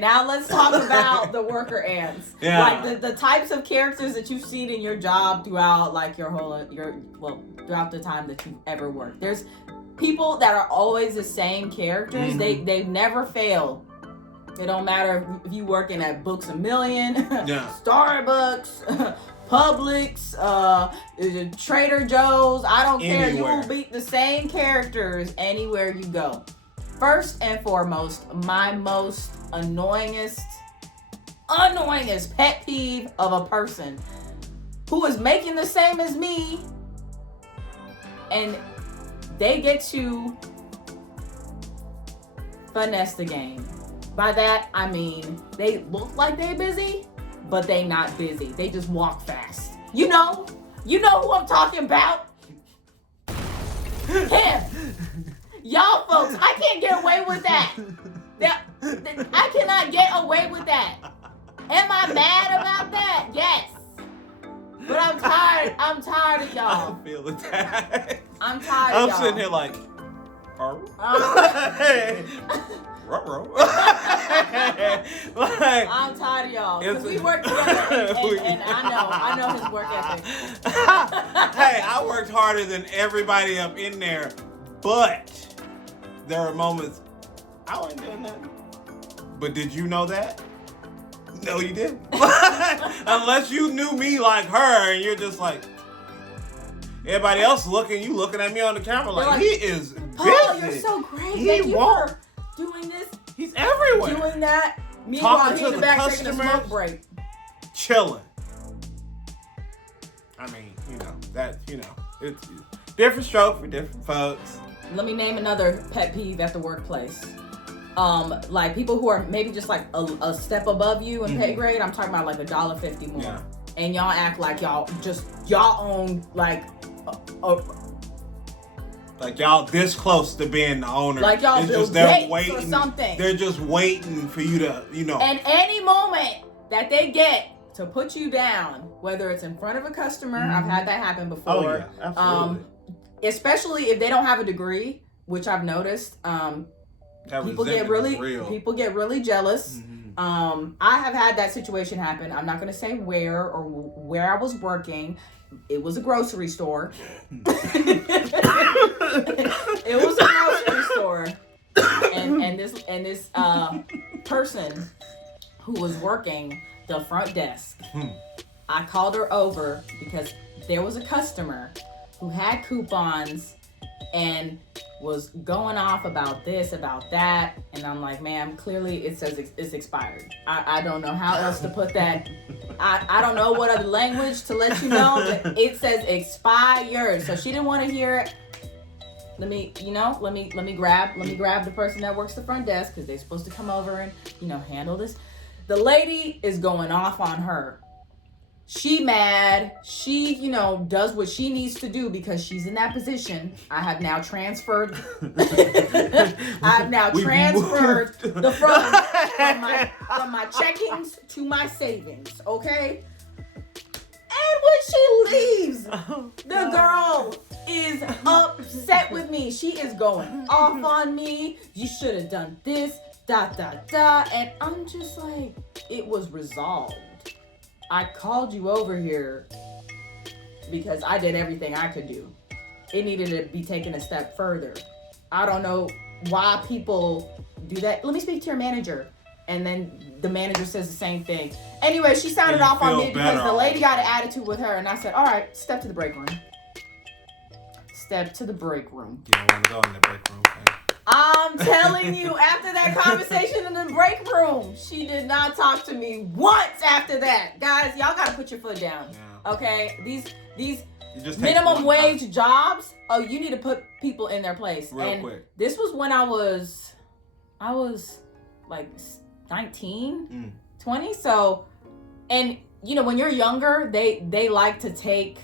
Now let's talk about the worker ants. Yeah. Like the types of characters that you've seen in your job throughout like throughout the time that you've ever worked. There's people that are always the same characters. Mm-hmm. They never fail. It don't matter if you working at Books A Million, Starbucks, Publix, Trader Joe's. I don't care. You will beat the same characters anywhere you go. First and foremost, my most annoyingest pet peeve of a person who is making the same as me and they get to finesse the game. By that, I mean they look like they busy, but they not busy. They just walk fast. You know who I'm talking about. Him. Y'all folks, I can't get away with that. I cannot get away with that. Am I mad about that? Yes. But I'm tired. I'm tired of y'all. I feel attacked. I'm tired of y'all. I'm sitting here like, like, I'm tired of y'all. Because we work together and I know his work ethic. Hey, I worked harder than everybody up in there, but there are moments I wasn't doing nothing. But did you know that? No, you didn't. Unless you knew me like her and you're just like, everybody else you looking at me on the camera like he is busy. Oh, you're so great. Thank you for doing this. He's everywhere. Doing that. Meanwhile, he's in the back taking a customers, smoke break. Chilling. I mean, it's different stroke for different folks. Let me name another pet peeve at the workplace. Like people who are maybe just like a step above you in pay grade. I'm talking about like $1.50 more. Yeah. And y'all act like y'all own like like y'all this close to being the owner. Like y'all they're waiting for something. They're just waiting for you to, And any moment that they get to put you down, whether it's in front of a customer, I've had that happen before. Oh yeah, absolutely. Especially if they don't have a degree, which I've noticed. People get really jealous. Mm-hmm. I have had that situation happen. I'm not going to say where I was working. It was a grocery store. It was a grocery store, and this person who was working the front desk. I called her over because there was a customer who had coupons and was going off about this, about that, and I'm like, ma'am, clearly it says it's expired. I don't know how else to put that. I don't know what other language to let you know, but it says expired. So she didn't want to hear it. Let me grab the person that works the front desk because they're supposed to come over and handle this. The lady is going off on her. She mad. She, does what she needs to do because she's in that position. I have now transferred. The from my checkings to my savings. Okay. And when she leaves, the girl is upset with me. She is going off on me. You should have done this. And I'm just like, it was resolved. I called you over here because I did everything I could do. It needed to be taken a step further. I don't know why people do that. Let me speak to your manager. And then the manager says the same thing. Anyway, she sounded off on me because the lady got an attitude with her. And I said, all right, step to the break room. Step to the break room. You don't want to go in the break room, okay? I'm telling you, after that conversation in the break room, she did not talk to me once after that. Guys, y'all got to put your foot down. Yeah. Okay? These minimum wage jobs, you need to put people in their place. Real quick. This was when I was like 19, 20. So, and when you're younger, they like to take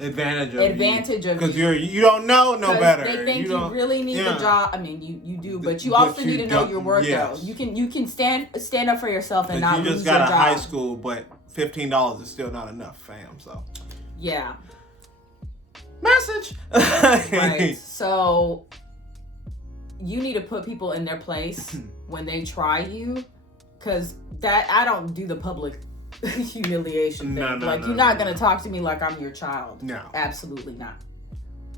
advantage of because you don't know no better. They think you really need the job. I mean, you do, but you also need to know your worth. Yes. Though you can stand up for yourself and not lose your job. You just got out of high school, but $15 is still not enough, fam. So yeah. Message. Right. So you need to put people in their place when they try you, because that I don't do the public humiliation thing. You're not gonna talk to me like I'm your child. No, absolutely not.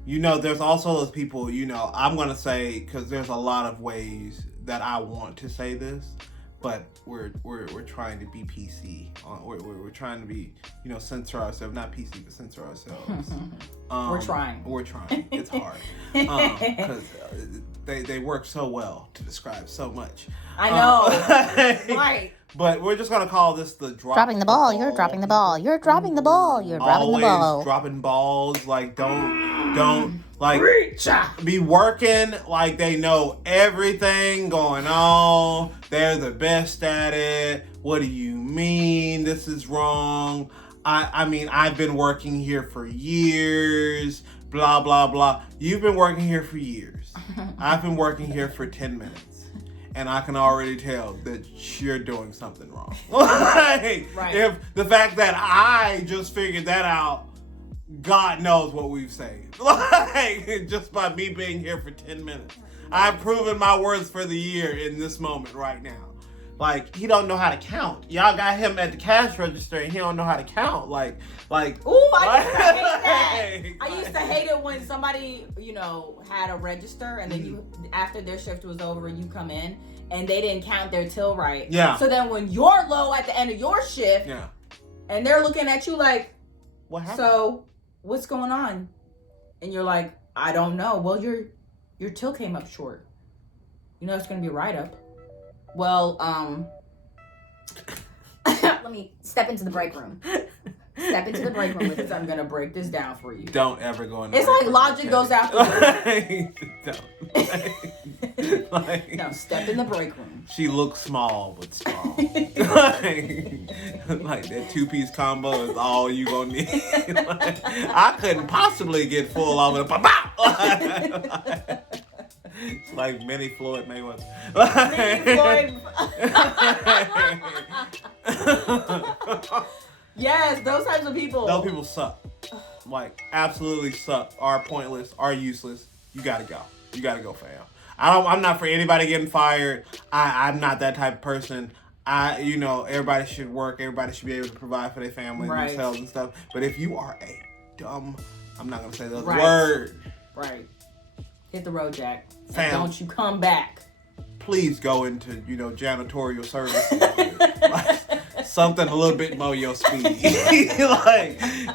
There's also those people. I'm gonna say, because there's a lot of ways that I want to say this, but we're trying to be PC. We're trying to be censor ourselves, not PC, but censor ourselves. We're trying. It's hard because they work so well to describe so much. I know, right? But we're just gonna call this the dropping the ball. You're dropping the ball. You're dropping the ball. You're dropping the ball. Always dropping balls. Like don't like be working like they know everything going on. They're the best at it. What do you mean this is wrong? I mean I've been working here for years. Blah blah blah. You've been working here for years. I've been working here for 10 minutes. And I can already tell that you're doing something wrong. Right. If the fact that I just figured that out, God knows what we've saved. Just by me being here for 10 minutes. I've proven my worth for the year in this moment right now. He don't know how to count. Y'all got him at the cash register and he don't know how to count. Ooh, I used to hate that. I used to hate it when somebody, had a register and then after their shift was over, you come in and they didn't count their till right. Yeah. So then when you're low at the end of your shift, and they're looking at you like, what happened? So what's going on? And you're like, I don't know. Well, your till came up short. It's going to be a write-up. Well, let me step into the break room. Step into the break room with this. I'm gonna break this down for you. Don't ever go in. It's like logic goes out the door. No, step in the break room. She looks small but strong. Like that 2-piece combo is all you gonna need. I couldn't possibly get full of it. It's like mini Floyd Mayweather. Yes, those types of people. Those people suck. Absolutely suck. Are pointless. Are useless. You gotta go. You gotta go, fam. I'm not for anybody getting fired. I'm not that type of person. Everybody should work. Everybody should be able to provide for their family and themselves and stuff. But if you are a dumb, I'm not gonna say the word. Right. Hit the road, Jack. Fam, don't you come back. Please go into, janitorial services. Something a little bit more your speed.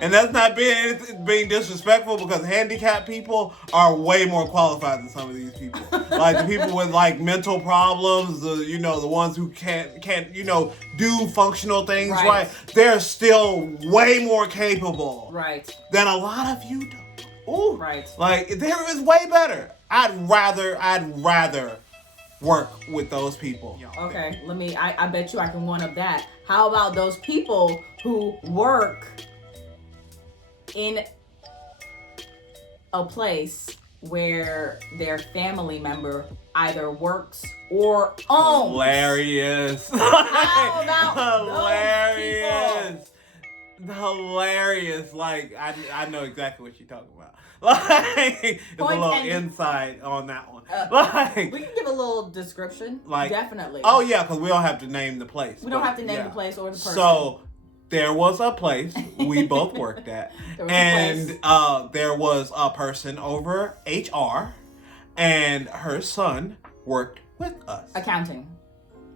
And that's not being disrespectful, because handicapped people are way more qualified than some of these people. The people with mental problems, the ones who can't do functional things right. They're still way more capable than a lot of you do. Ooh. Right. There is way better. I'd rather work with those people. Okay, I bet you I can one up that. How about those people who work in a place where their family member either works or owns? Hilarious. How about hilarious? Hilarious. I know exactly what you're talking about. It's a little insight on that one. We can give a little description. Definitely. Oh yeah, because we don't have to name the place. We don't have to name the place or the person. So there was a place we both worked at, there was a person over HR, and her son worked with us. Accounting.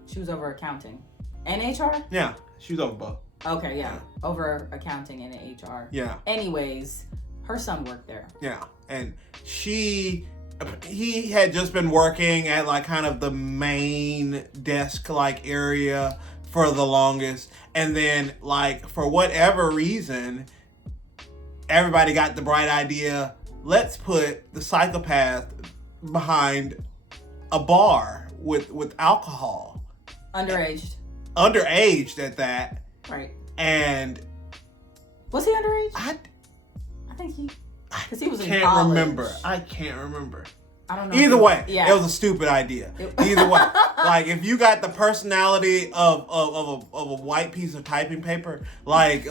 She was over accounting and HR. Yeah, she was over both. Okay, yeah, over accounting and HR. Yeah. Anyways, her son worked there. Yeah, and he had just been working at kind of the main desk area for the longest, and then for whatever reason, everybody got the bright idea, let's put the psychopath behind a bar with alcohol. Underaged at that. Right. And was he underage? I think because he was in Can't college. remember. I can't remember. I don't know. Either way, yeah. it was a stupid idea. Either way, like if you got the personality of a white piece of typing paper, like,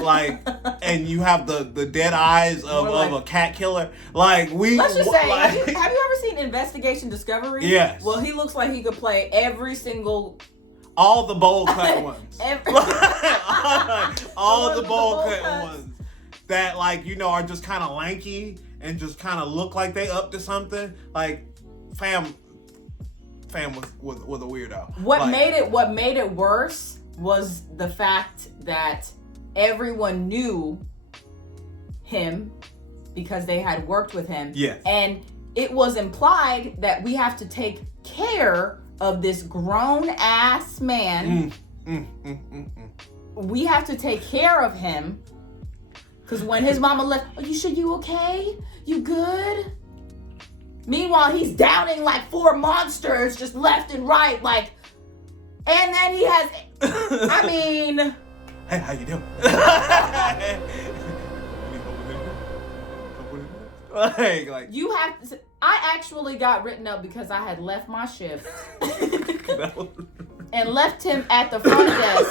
and you have the dead eyes of a cat killer, like Let's just say, have you ever seen Investigation Discovery? Yes. Well, he looks like he could play every single. All the bowl cut ones. all the bowl cut ones that are just kind of lanky and just kind of look like they up to something. Like Fam was a weirdo. What made it worse was the fact that everyone knew him because they had worked with him. Yes. And it was implied that we have to take care of this grown ass man. We have to take care of him. Because when his mama left, are you sure you okay? You good? Meanwhile, he's downing like 4 monsters just left and right, like, and then he has, I mean. Hey, how you doing? like You have to, I actually got written up because I had left my shift and left him at the front desk.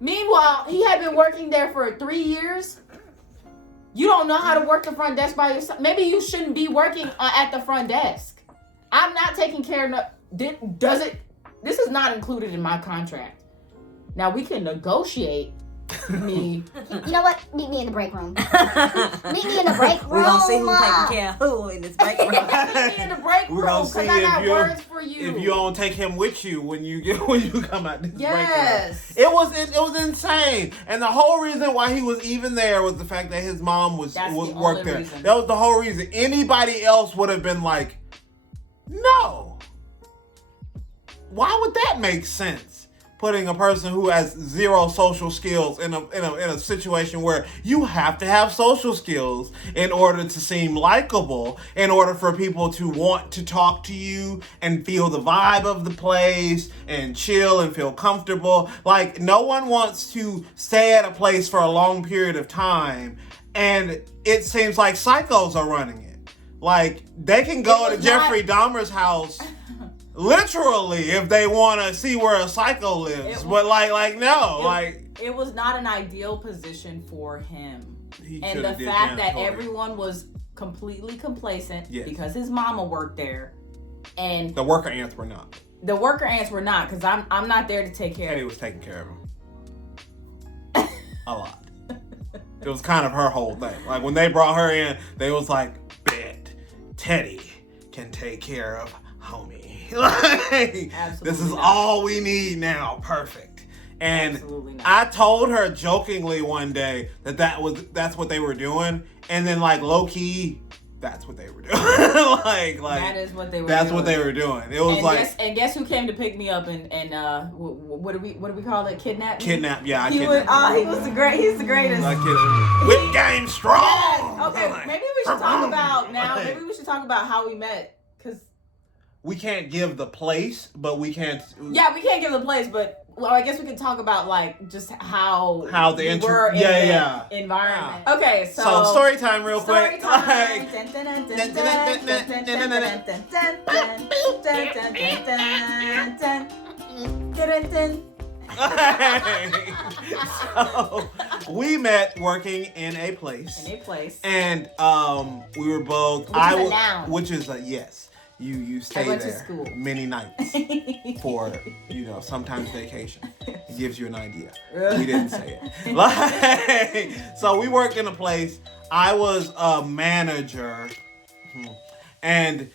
Meanwhile, he had been working there for 3 years. You don't know how to work the front desk by yourself. Maybe you shouldn't be working at the front desk. I'm not taking care of this is not included in my contract. Now we can negotiate me. You know what? Meet me in the break room. Meet me in the break room. We're going to see who's taking care of who in this break room. Meet me in the break We're room gonna because see I if got you- words for you. if you don't take him with you when you come out this Yes. break room. It was insane. And the whole reason why he was even there was the fact that his mom was That's the worked only there. reason. That was the whole reason. Anybody else would have been like, no. Why would that make sense? Putting a person who has zero social skills in a situation where you have to have social skills in order to seem likable, in order for people to want to talk to you and feel the vibe of the place and chill and feel comfortable. Like, no one wants to stay at a place for a long period of time, and it seems like psychos are running it. Like, they can go to Jeffrey Dahmer's house literally if they want to see where a psycho lives, but it was not an ideal position for him. He And shoulda the did fact that janitorial. everyone was completely complacent Yes. because his mama worked there, and The worker ants were not, the worker ants were not, because I'm not there to take care and he of. was taking care of him a lot. It was kind of her whole thing. Like, when they brought her in, they was like, bet Teddy can take care of homie. Like, this is not. all we need now. Perfect. And Absolutely not. I told her jokingly one day that's what they were doing, and then low key, that's what they were doing. like That is what they were. that's doing. what they were doing. It was guess who came to pick me up and what do we call it? Kidnap me? Kidnap. Yeah, I He kidnapped. was the great. He's the greatest. I kidnapped. Whip game strong. Yes. Okay, Like, maybe we should talk about now. Maybe we should talk about how we met. Cause we can't give the place, but we can't. yeah, we can't give the place, but well, I guess we can talk about just how the we were in yeah. the environment. Okay, So story time, real story quick. time. So we met working in a place. In a place. And we were both. Which is a noun. Which is a yes. You stay went to there school. many nights for sometimes vacation. It gives you an idea. We didn't say it. So we worked in a place. I was a manager, and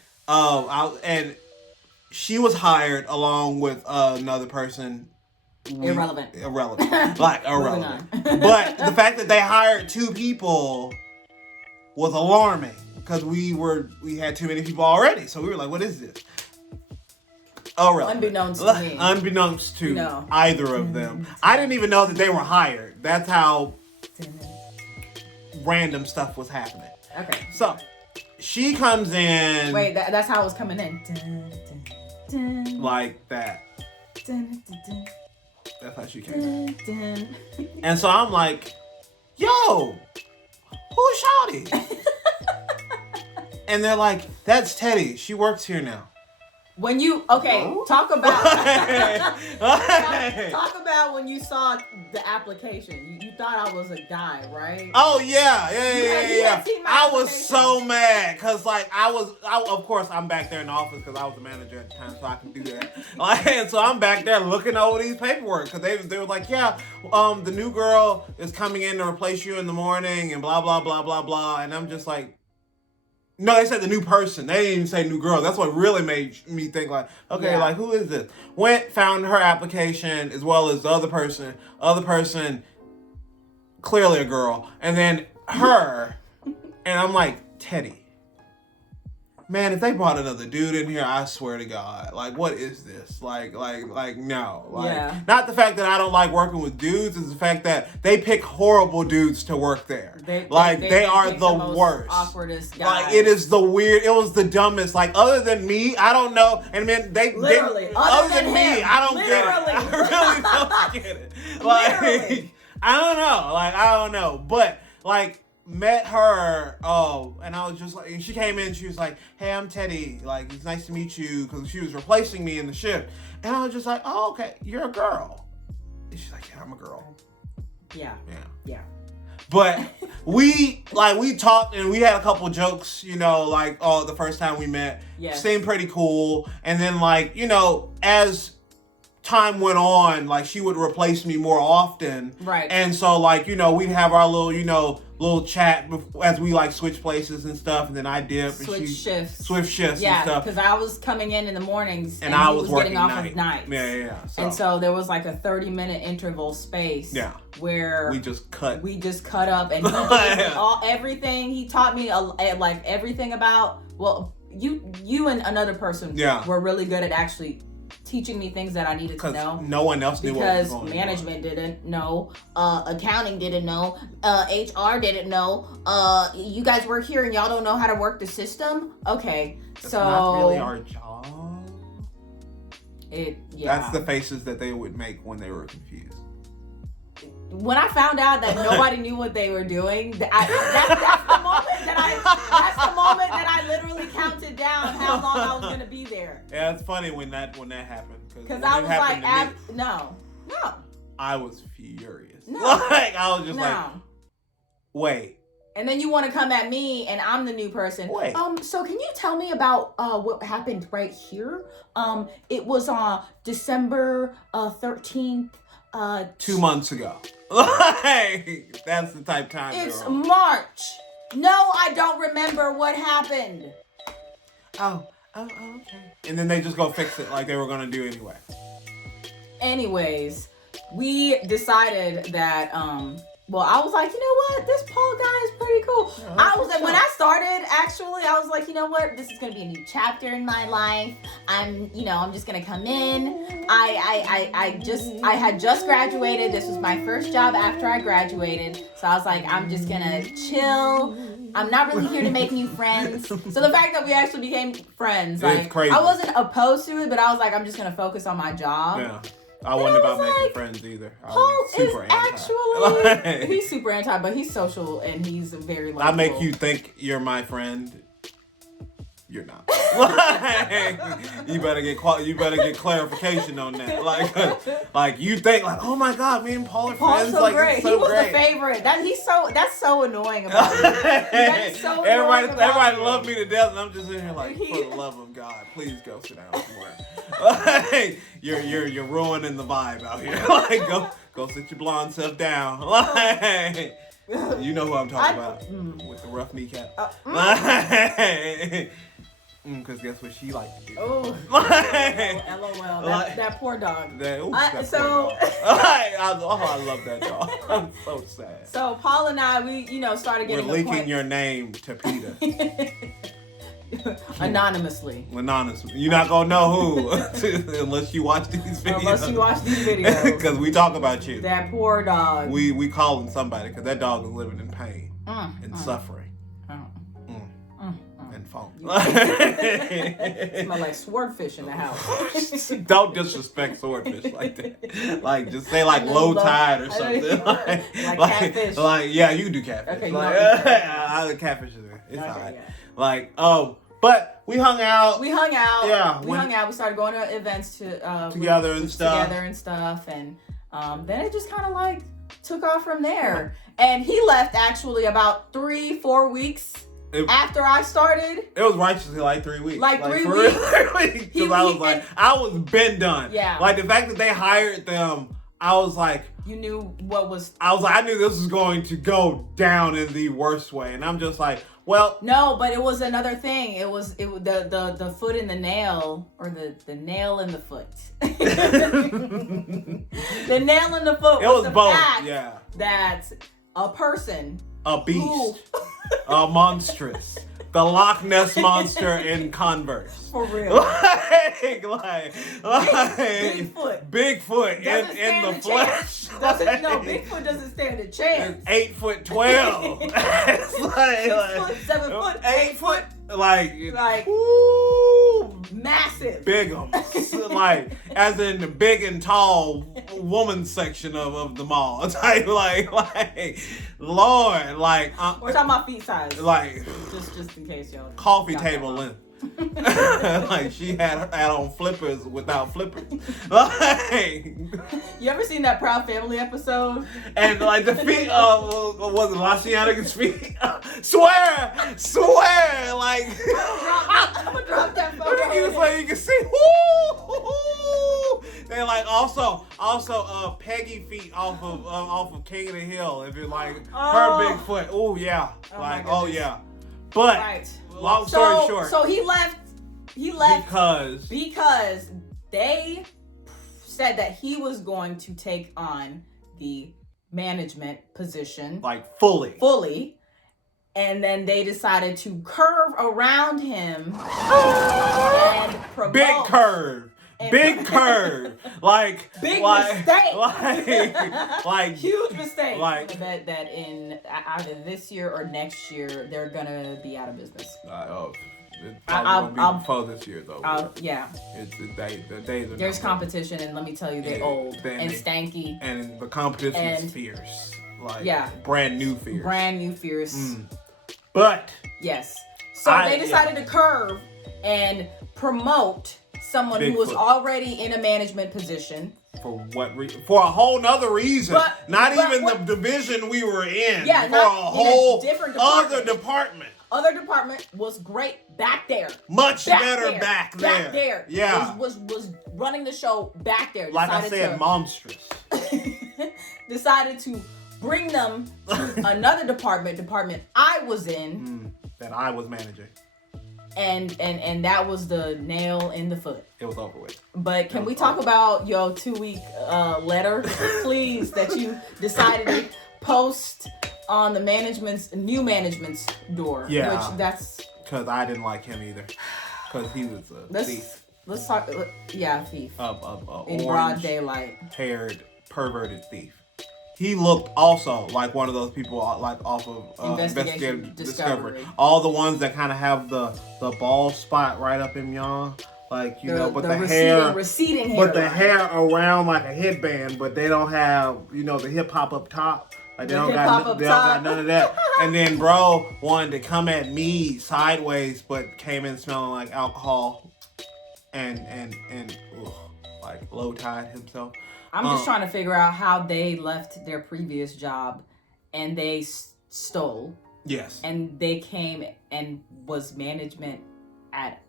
she was hired along with another person. Irrelevant. Like irrelevant. But the fact that they hired 2 people was alarming because we had too many people already. So we were like, what is this? Irrelevant. Unbeknownst to me. Unbeknownst to No. either of them. I didn't even know that they were hired. That's how random stuff was happening. Okay. So she comes in. Wait, that's how it was coming in. Like that. That's how she came in. And so I'm like, yo, who's Shawty? and they're like, "That's Teddy. She works here now." When you talk about talk about when you saw the application. You thought I was a guy, right? Oh yeah. seen my I was application. so mad because like of course I'm back there in the office because I was the manager at the time, so I can do that. Like, and so I'm back there looking over these paperwork because they were like, yeah, the new girl is coming in to replace you in the morning and blah blah blah blah blah, and I'm just like. No, they said the new person. They didn't even say new girl. That's what really made me think like, okay, like who is this? Went, found her application as well as the other person. Other person, clearly a girl. And then her. And I'm like, Teddy. Man, if they brought another dude in here, I swear to God, like, what is this? Like, no. Like, not the fact that I don't like working with dudes, it's the fact that they pick horrible dudes to work there. They are the most worst. Awkwardest guys. Like, it is the weird, it was the dumbest. Like, other than me, I don't know. And man, other than me, I don't get it. I really don't get it. Like, I don't know. But, like, met her, and I was just like, and she came in, she was like, hey, I'm Teddy, like, it's nice to meet you, because she was replacing me in the shift, and I was just like, oh, okay, you're a girl, and she's like, yeah, I'm a girl. Yeah. But we talked, and we had a couple jokes, you know, like, the first time we met, seemed pretty cool, and then, like, you know, as time went on, like, she would replace me more often. Right. And so, like, you know, we'd have our little, you know, little chat as we, like, switch places and stuff, and then I dip. Switch shifts and stuff. because I was coming in the mornings, and I he was getting working off night. of nights. Yeah. And so there was, like, a 30-minute interval space. Yeah. Where we just cut up, and he did everything. He taught me, like, everything about, well, you and another person were really good at actually teaching me things that I needed to know. No one else knew what was going on. Because management didn't know, accounting didn't know, HR didn't know. You guys work here and y'all don't know how to work the system? Okay, That's not really our job. That's the faces that they would make when they were confused. When I found out that nobody knew what they were doing, that's the moment that I literally counted down how long I was gonna be there. Yeah, it's funny when that happened because I was like, no. I was furious. No. Like, I was just like, wait. And then you want to come at me, and I'm the new person. Wait. So can you tell me about what happened right here? It was on December 13th. 2 months ago. Like, that's the type of time. It's March. No, I don't remember what happened. Oh, okay. And then they just go fix it like they were gonna do anyway. Anyways, we decided that well, I was like, you know what? This Paul guy is pretty cool. When I started, actually, I was like, you know what? This is gonna be a new chapter in my life. I'm just gonna come in. I had just graduated. This was my first job after I graduated. So I was like, I'm just gonna chill. I'm not really here to make new friends. So the fact that we actually became friends, like, crazy. I wasn't opposed to it, but I was like, I'm just gonna focus on my job. Yeah. I wasn't about making friends either. Paul is actually, he's super anti, but he's social and he's very likable. I make you think you're my friend. You're not. You better get clarification on that. Like you think like, oh my God, me and Paul are Paul's friends. So like, great. So he was great. the favorite. That's so annoying about you. That's so annoying everybody loved me to death, and I'm just in here like, for the love of God, please go sit down somewhere. Like, you're ruining the vibe out here. Like, go sit your blonde self down. Like, you know who I'm talking about with the rough kneecap. Because guess what she liked to do. Oh, LOL. That poor dog. Poor dog. I love that dog. I'm so sad. So Paul and I, we started getting. We're leaking your name to PETA. Anonymously. You're not gonna know who unless you watch these videos. Because we talk about you. That poor dog. We calling somebody because that dog is living in pain and suffering and phone. Smell like swordfish in the house. Don't disrespect swordfish like that. Like, just say like low tide or something. Like catfish. Like, yeah, you can do catfish. Okay, like, catfish is it's Okay, alright. yeah. Like, but we hung out. Yeah, we hung out. We started going to events together and stuff, and then it just kind of like took off from there. And he left actually about 3-4 weeks after I started. It was righteously like 3 weeks. Like 3 weeks. Because I was been done. Yeah. Like the fact that they hired them, I was like, you knew what was. I knew this was going to go down in the worst way, and I'm just like, well. No, but it was another thing. It was the foot in the nail, or the nail in the foot. The nail in the foot. It was the both. fact Yeah. That a person, a beast, a monstrous. The Loch Ness Monster in Converse. For real. Bigfoot in the flesh. Bigfoot doesn't stand a chance. 8'12". It's 6 foot, 7 foot, 8 foot. Like ooh, massive. Bigums. Like, as in the big and tall woman section of the mall. It's like, Lord, like. We're talking about feet size. Like. Just in case y'all. Coffee table length. Like, she had on flippers without flippers. Like, you ever seen that Proud Family episode? And like the feet was it Lacianica's feet? Swear, like I'm gonna drop that photo. So you can see. Woo! They like also Peggy feet off of King of the Hill. If you're like her big foot. Oh yeah. Yeah. But long story short. So he left because they said that he was going to take on the management position. Like fully. And then they decided to curve around him and promote. Big curve. Like big mistake. Like huge mistake. Like that in either this year or next year they're gonna be out of business. It's probably gonna be before this year though. Yeah. The days are. There's competition, and let me tell you, they're old and stanky. And the competition is fierce. Like brand new fierce. But yes. So they decided to curve and promote someone who was already in a management position. For what reason? For a whole nother reason. Not even the division we were in. Yeah, for a whole different other department. Other department was great back there. Much better back there. Back there. Yeah. Was running the show back there. Like I said, monstrous. Decided to bring them to another department I was in. That I was managing. And that was the nail in the foot. It was over with. But can we talk about your 2-week letter, please, that you decided to post on the new management's door? Yeah. Which that's because I didn't like him either. Because he was a thief. Let's talk. Yeah, thief. In broad daylight. Haired, perverted thief. He looked also like one of those people like off of Investigative Discovery. All the ones that kind of have the bald spot right up in y'all. Like, but the receding hair. But the hair around like a headband, but they don't have, the hip hop up top. Like they don't got none of that. And then bro wanted to come at me sideways, but came in smelling like alcohol and like low tide himself. I'm just trying to figure out how they left their previous job and they stole. Yes. And they came and was management at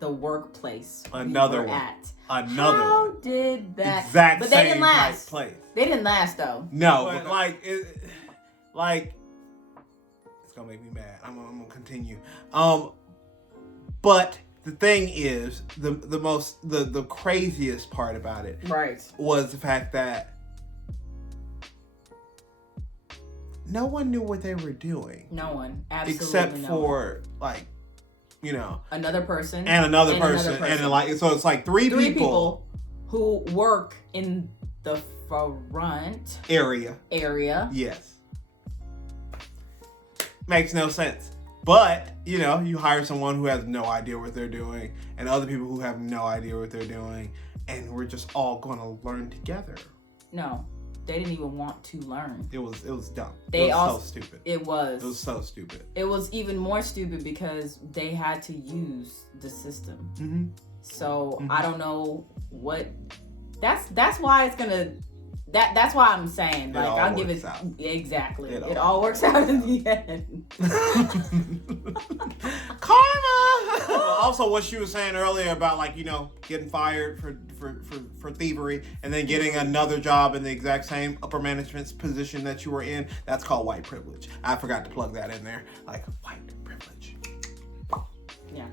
the workplace. Another one. How did that? Exact but same they didn't last. Place. They didn't last though. No, but it's gonna make me mad. I'm gonna continue. But the thing is, the craziest part about it, was the fact that no one knew what they were doing. No one, absolutely, except for another person and another person, and so it's like three people who work in the front area. Yes, makes no sense. But, you know, you hire someone who has no idea what they're doing and other people who have no idea what they're doing. And we're just all going to learn together. No, they didn't even want to learn. It was dumb. It was so stupid. It was. It was so stupid. It was even more stupid because they had to use the system. Mm-hmm. So I don't know what. That's why it's gonna. That's why I'm saying, like, I'll give it out. Exactly. It all works out in the end. Karma. Also, what she was saying earlier about, like, you know, getting fired for thievery and then getting another job in the exact same upper management position that you were in. That's called white privilege. I forgot to plug that in there. Like, white privilege. Yeah,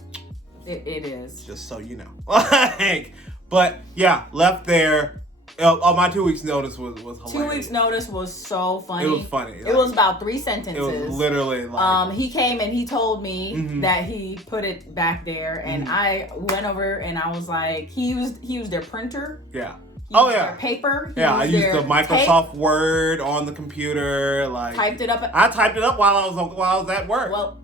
it is. Just so you know. Like, but yeah, left there. Oh, my 2 weeks notice was hilarious. 2 weeks notice was so funny. It was funny. It was about 3 sentences. It was literally like... he came and he told me that he put it back there, and I went over and I was like, he used their printer. Yeah. He used their paper. I used the Microsoft Word on the computer. Like, typed it up. I typed it up while I was at work. Well...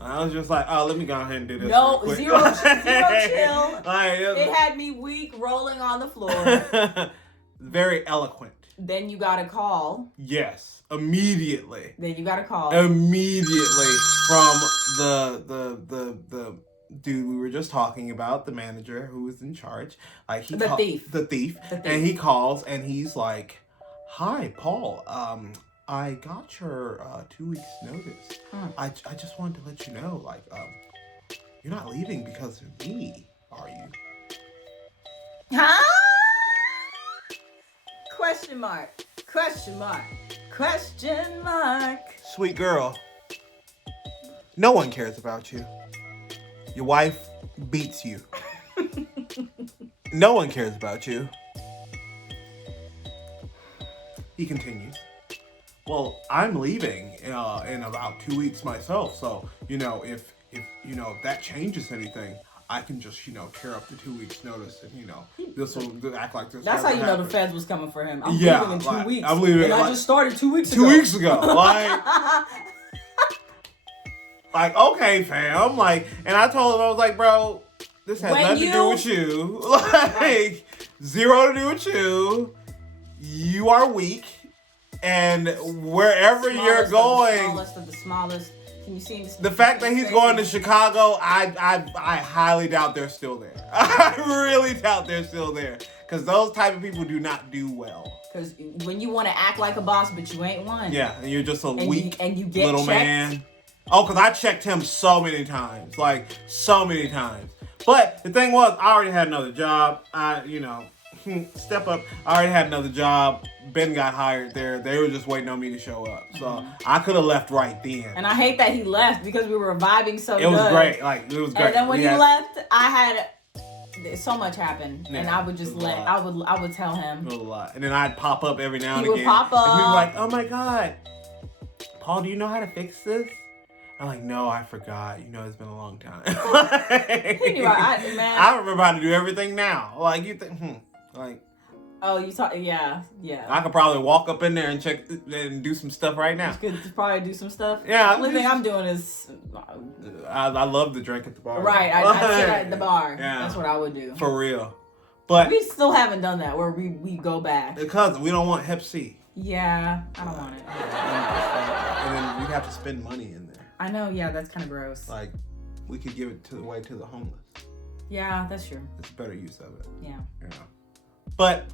I was just like, oh, let me go ahead and do this. No, real quick. zero chill. Like, it had me weak, rolling on the floor. Very eloquent. Then you got a call. Yes, immediately. Then you got a call. Immediately from the dude we were just talking about, the manager who was in charge. Like The thief. And he calls and he's like, "Hi, Paul. I got your 2 weeks notice. I just wanted to let you know, like, you're not leaving because of me, are you?" Huh? Question mark. Question mark. Question mark. Sweet girl. No one cares about you. Your wife beats you. No one cares about you. He continues. Well, I'm leaving in about 2 weeks myself, so, you know, if that changes anything, I can just, you know, tear up the 2 weeks notice and, you know, this will act like this. That's how you know the feds was coming for him. I'm leaving in 2 weeks. I'm leaving. And I just started 2 weeks ago. 2 weeks ago. Like, okay, fam. Like, and I told him, I was like, bro, this has nothing to do with you. Like, zero to do with you. You are weak. And wherever you're going, the smallest. Can you see the fact that he's going to Chicago, I highly doubt they're still there. I really doubt they're still there, because those type of people do not do well. Because when you want to act like a boss, but you ain't one. Yeah, and you're just a weak and you get little checked. man. Oh, because I checked him so many times, like so many times. But the thing was, I already had another job. Step up. I already had another job. Ben got hired there. They were just waiting on me to show up. So I could have left right then. And I hate that he left because we were vibing so good. It was great. Like, it was great. And then when he left, I had so much happen. Yeah, and I would just I would tell him. It was a lot. And then I'd pop up every now and again. He would pop up. And he'd be like, "Oh my God, Paul, do you know how to fix this?" I'm like, "No, I forgot. You know, it's been a long time." I remember how to do everything now. Like, you think, like, oh, you talk, yeah. I could probably walk up in there and check and do some stuff right now. You could probably do some stuff. Yeah. The only thing I'm doing is I love the drink at the bar. Right, I sit at the bar. Yeah. That's what I would do. For real. But we still haven't done that where we go back. Because we don't want Hep C. Yeah, I don't want it. And then we'd have to spend money in there. I know, yeah, that's kind of gross. Like, we could give it away to the homeless. Yeah, that's true. It's a better use of it. Yeah. But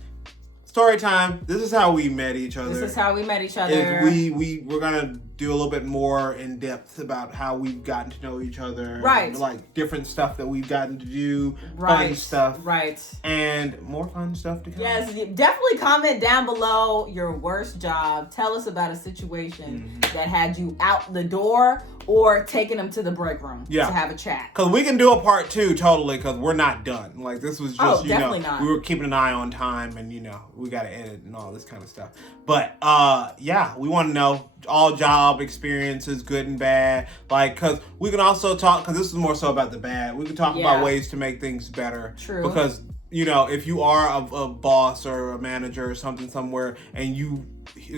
story time. This is how we met each other. This is how we met each other. We're gonna do a little bit more in depth about how we've gotten to know each other. Right. And, like, different stuff that we've gotten to do. Right. Fun stuff. Right. And more fun stuff to come. Yes, definitely comment down below your worst job. Tell us about a situation that had you out the door or taking them to the break room to have a chat. Because we can do a part 2 totally, because we're not done. Like, this was just, definitely not. We were keeping an eye on time, and, we got to edit and all this kind of stuff. But, we want to know all job experiences, good and bad. Like, because we can also talk, because this is more so about the bad. We can talk about ways to make things better. True. Because, you know, if you are a boss or a manager or something somewhere, and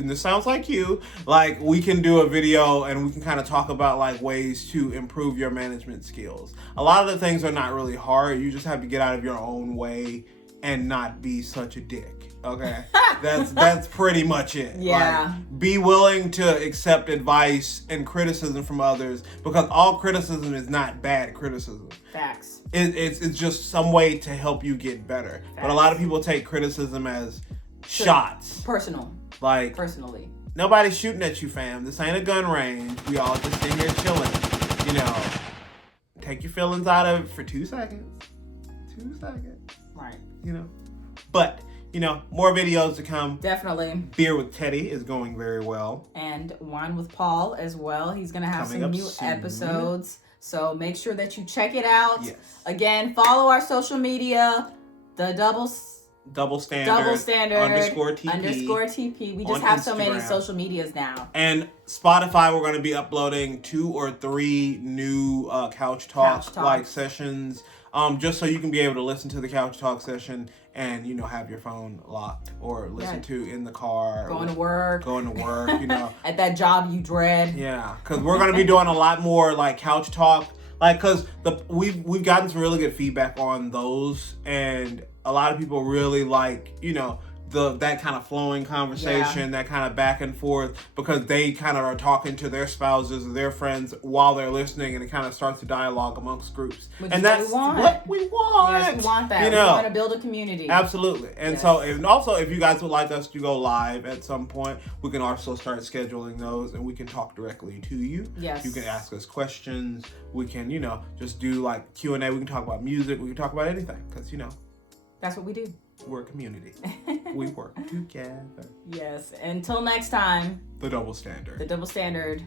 this sounds like you, like, we can do a video and we can kind of talk about like ways to improve your management skills. A lot of the things are not really hard. You just have to get out of your own way and not be such a dick. Okay, that's pretty much it. Yeah. Like, be willing to accept advice and criticism from others, because all criticism is not bad criticism. Facts. It's just some way to help you get better. Facts. But a lot of people take criticism as shots. Personally. Nobody's shooting at you, fam. This ain't a gun range. We all just in here chilling. You know, take your feelings out of it for 2 seconds. 2 seconds. Right. You know, but. You know, more videos to come. Definitely. Beer with Teddy is going very well. And Wine with Paul as well. He's going to have some new episodes. So make sure that you check it out. Yes. Again, follow our social media. The DoubleStandard _TP. We just have so many social medias now. And Spotify, we're going to be uploading 2 or 3 new Couch Talk like sessions. Just so you can be able to listen to the Couch Talk session and, you know, have your phone locked or listen to in the car. Going to work, you know. At that job you dread. Yeah, because we're going to be doing a lot more, like, Couch Talk. Like, because we've gotten some really good feedback on those. And a lot of people really like, you know, that kind of flowing conversation, that kind of back and forth, because they kind of are talking to their spouses or their friends while they're listening, and it kind of starts a dialogue amongst groups. And that's what we want. Yes, we want that. You know, we want to build a community. Absolutely. And so, if you guys would like us to go live at some point, we can also start scheduling those, and we can talk directly to you. Yes. You can ask us questions. We can, you know, just do like Q&A. We can talk about music. We can talk about anything, because, you know, that's what we do. We're a community. We work together. Yes. Until next time. The Double Standard. The Double Standard.